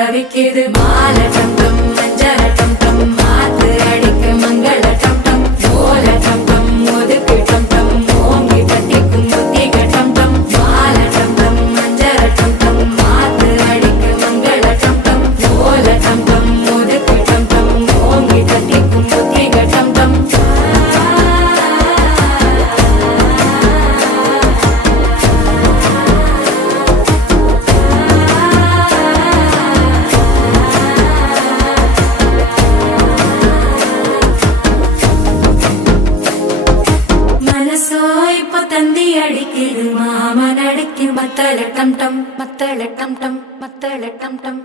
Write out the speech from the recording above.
தவிக்குது மால டம் டம் மஞ்சள டம் டம் மாத்து அடிக்கு மங்கள டம் டம் ஓல டம் டம் ஒதுக்கு டம் டம் ஓங்கி தட்டிக்கும் புத்திக டம் டம் மால டம் டம் மஞ்சள டம் டம் மாத்து அடிக்கு மங்கள டம் டம் ஓல டம் டம் ஒதுக்கு டம் டம் ஓங்கி தட்டிக்கும் புத்திக டம் டம் தந்தி அடிக்குது மாமன் அடிக்கு மத்தள டம் டம் மத்தள டம் டம் மத்தள டம் டம்